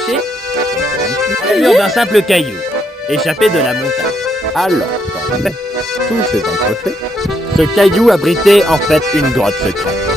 accroché à la mur d'un simple caillou, échappé de la montagne. Alors, qu'en fait, sous cet entrefait, Ce caillou abritait en fait une grotte secrète.